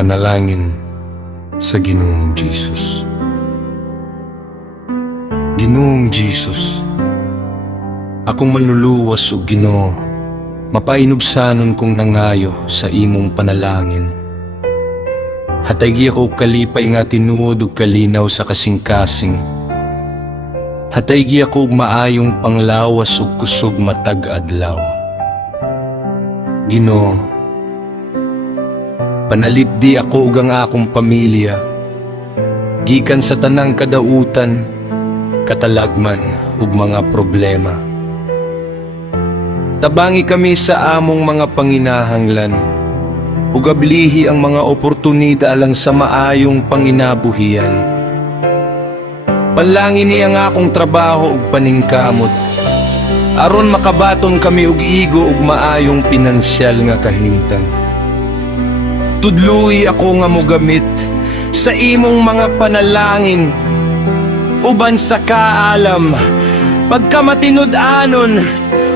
panalangin sa Ginoong Jesus. Ginoong Jesus, akong manluluwas o Ginoo, mapainubsanon kong nangayo sa imong panalangin. Hatay ako kalipay nga tinuod ug kalinaw sa kasing-kasing. Hatay ako maayong panglawas ug kusog matag adlaw. Ginoo, panalipdi ako ug ang akong pamilya gikan sa tanang kadautan, katalagman ug mga problema. Tabangi kami sa among mga panginahanglan ug ablihi ang mga oportunidad alang sa maayong panginabuhian. Panlangin niya nga akong trabaho ug paningkamot aron makabaton kami og igo ug maayong pinansyal nga kahimtang. Tudluy ako nga mogamit sa imong mga panalangin uban sa kaalam, pagkamatinud-anon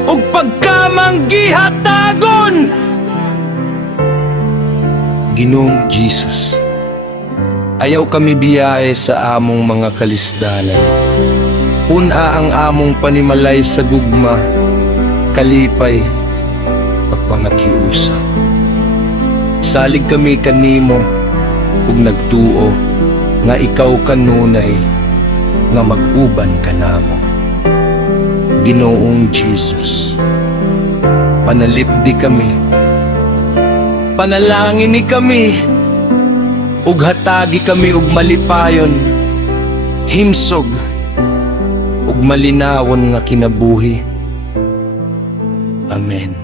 ug pagkamanggihatagon. Ginoong Jesus, ayaw kami biyahe sa among mga kalisdanan. Puna ang among panimalay sa gugma, kalipay, pagpangakiusa. Salig kami kanimo ug nagtuo nga ikaw kanunay nga mag-uban ka namo. Ginoong Jesus, panalipdi kami, panalangin ni kami, ug hatagi kami ug malipayon, himsog ug malinawon nga kinabuhi. Amen.